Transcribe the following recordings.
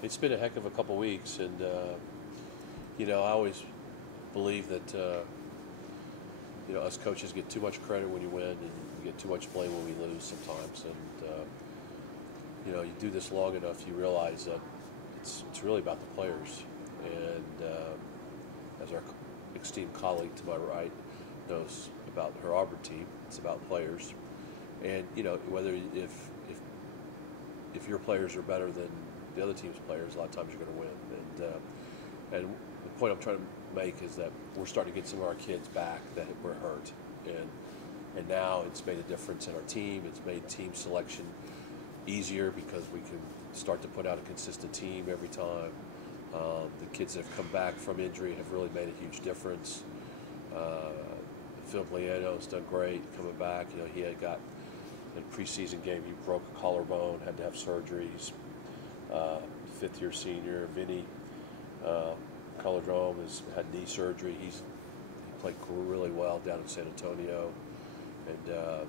It's been a heck of a couple weeks, and I always believe that us coaches get too much credit when you win, and you get too much blame when we lose sometimes. And you do this long enough, you realize that it's really about the players. And as our esteemed colleague to my right knows about her Auburn team, it's about players. And whether if your players are better than the other team's players, a lot of times you're going to win. And the point I'm trying to make is that we're starting to get some of our kids back that were hurt, and now it's made a difference in our team. It's made team selection easier because we can start to put out a consistent team every time. The kids that have come back from injury have really made a huge difference. Phil Pliano's done great coming back. He had got in a preseason game, he broke a collarbone, had to have surgeries. Fifth-year senior Vinny Calderon has had knee surgery. He played really well down in San Antonio, and you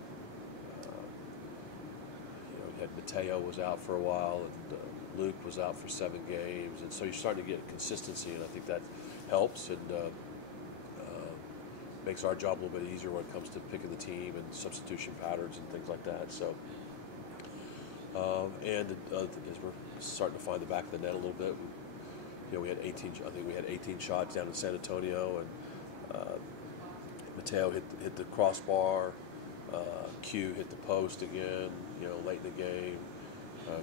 had Mateo was out for a while, and Luke was out for 7 games, and so you're starting to get consistency, and I think that helps and makes our job a little bit easier when it comes to picking the team and substitution patterns and things like that. So. As we're starting to find the back of the net a little bit, we had 18. I think we had 18 shots down in San Antonio, and Mateo hit the crossbar. Q hit the post again. Late in the game.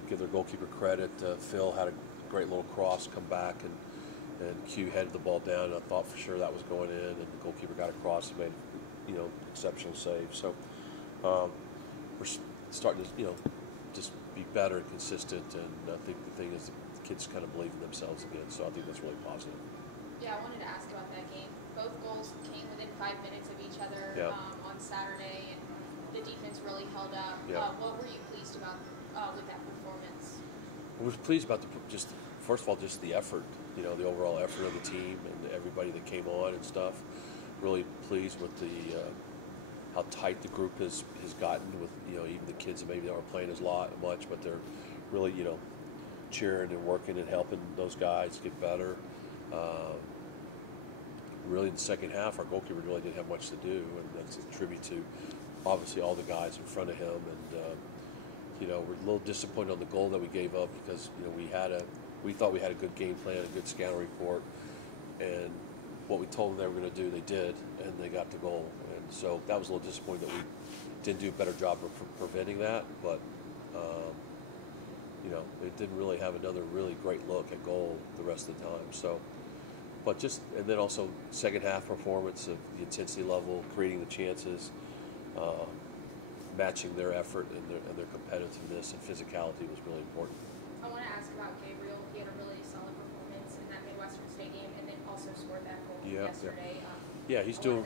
Give their goalkeeper credit. Phil had a great little cross come back, and Q headed the ball down. And I thought for sure that was going in, and the goalkeeper got across and made exceptional save. So we're starting to just be better and consistent, and I think the thing is the kids kind of believe in themselves again, so I think that's really positive. Yeah, I wanted to ask about that game. Both goals came within 5 minutes of each other on Saturday, and the defense really held up. Yeah. What were you pleased about with that performance? I was pleased about first of all, just the effort, the overall effort of the team and everybody that came on and stuff. Really pleased with the how tight the group has gotten with even the kids that maybe aren't playing as much, but they're really cheering and working and helping those guys get better. Really in the second half, our goalkeeper really didn't have much to do, and that's a tribute to obviously all the guys in front of him. And we're a little disappointed on the goal that we gave up because we thought we had a good game plan, a good scouting report, and what we told them they were going to do, they did, and they got the goal. And so that was a little disappointing that we didn't do a better job of preventing that, but it didn't really have another really great look at goal the rest of the time. So, and then also second half performance of the intensity level, creating the chances, matching their effort and their competitiveness and physicality was really important. I want to ask about Gabriel. He had a really solid performance in that Midwestern State game, and then also scored that goal yesterday. Yeah, he's doing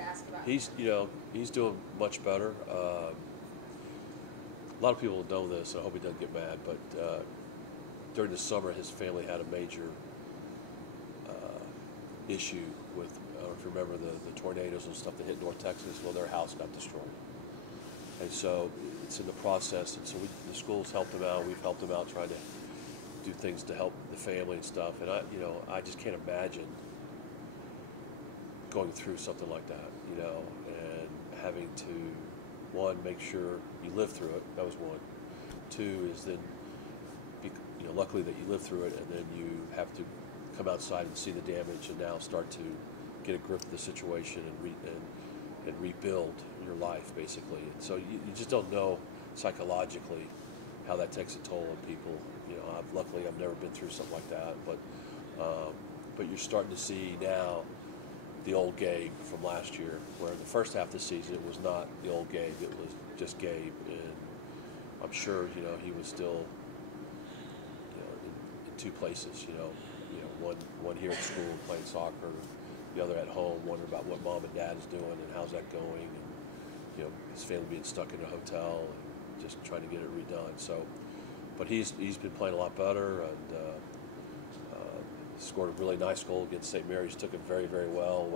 much better. A lot of people know this, so I hope he doesn't get mad, but during the summer his family had a major issue with, I don't know if you remember the tornadoes and stuff that hit North Texas. Well, their house got destroyed. And so it's in the process, and so the schools helped them out. We've helped them out trying to do things to help the family and stuff. And I just can't imagine going through something like that, and having to, one, make sure you live through it. That was one. Two is then, luckily that you live through it, and then you have to come outside and see the damage, and now start to get a grip of the situation and rebuild your life, basically. And so you just don't know psychologically how that takes a toll on people. Luckily I've never been through something like that, but you're starting to see now the old Gabe from last year, where in the first half of the season it was not the old Gabe, it was just Gabe, and I'm sure he was still in two places, one here at school playing soccer, the other at home wondering about what mom and dad is doing and how's that going, and his family being stuck in a hotel and just trying to get it redone. So, but he's been playing a lot better, and scored a really nice goal against St. Mary's. Took it very, very well.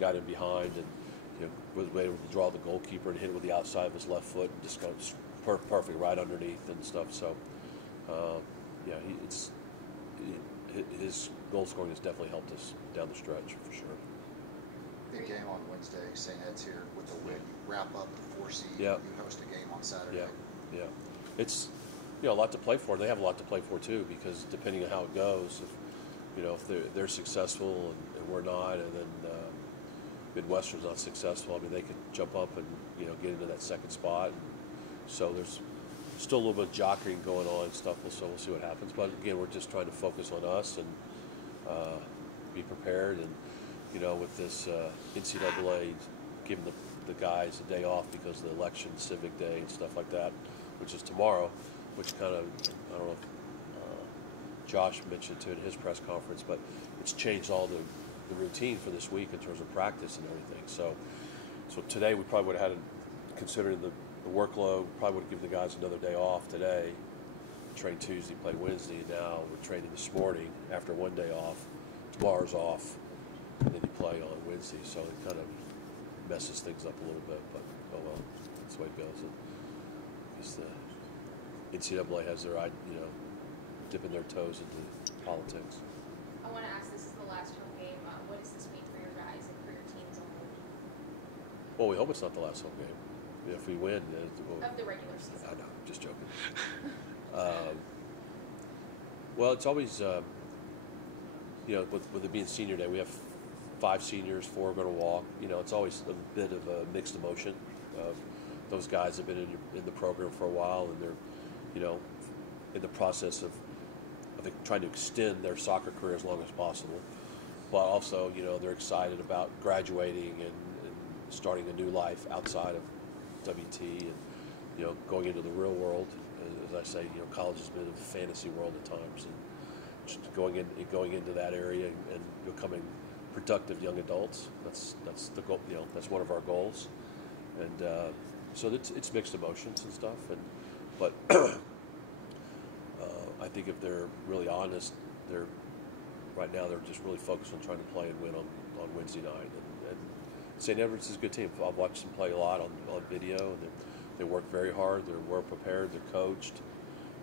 Got him behind and was able to draw the goalkeeper and hit it with the outside of his left foot and just got perfect right underneath and stuff. So his goal scoring has definitely helped us down the stretch for sure. Big game on Wednesday. St. Ed's here with the win. Wrap up the 4 seed. Yeah. You host a game on Saturday. Yeah. It's a lot to play for. They have a lot to play for too, because depending on how it goes, if they're successful and we're not, and then Midwestern's not successful, I mean, they could jump up and get into that second spot. And so there's still a little bit of jockeying going on and stuff. So we'll see what happens. But again, we're just trying to focus on us and be prepared. And with this NCAA giving the guys a day off because of the election, Civic Day, and stuff like that, which is tomorrow, which kind of, I don't know if Josh mentioned too in his press conference, but it's changed all the routine for this week in terms of practice and everything. So today we probably would have had, considering the workload, probably would have given the guys another day off today, train Tuesday, play Wednesday. Now we're training this morning after one day off. Tomorrow's off, and then you play on Wednesday. So it kind of messes things up a little bit, but oh well, that's the way it goes. Because the NCAA has their, dipping their toes into politics. I want to ask, this is the last home game. What does this mean for your guys and for your team as a whole? Well, we hope it's not the last home game. If we win, of the regular season. I know, just joking. Well, it's always, with it being senior day, we have 5 seniors, 4 are going to walk. It's always a bit of a mixed emotion. Those guys have been in the program for a while, and they're, in the process of trying to extend their soccer career as long as possible. But also, they're excited about graduating and starting a new life outside of WT and, going into the real world. As I say, college has been a fantasy world at times, and just going into that area and becoming productive young adults. That's the goal. That's one of our goals, and so it's mixed emotions and stuff. But I think if they're really honest, right now they're just really focused on trying to play and win on Wednesday night. And St. Edward's is a good team. I've watched them play a lot on video, and they work very hard. They're well prepared. They're coached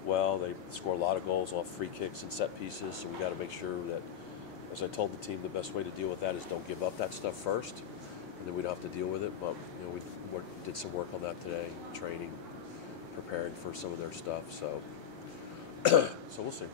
well. They score a lot of goals off free kicks and set pieces. So we got to make sure that, as I told the team, the best way to deal with that is don't give up that stuff first, and then we don't have to deal with it. But we did some work on that today, training, preparing for some of their stuff. So we'll see.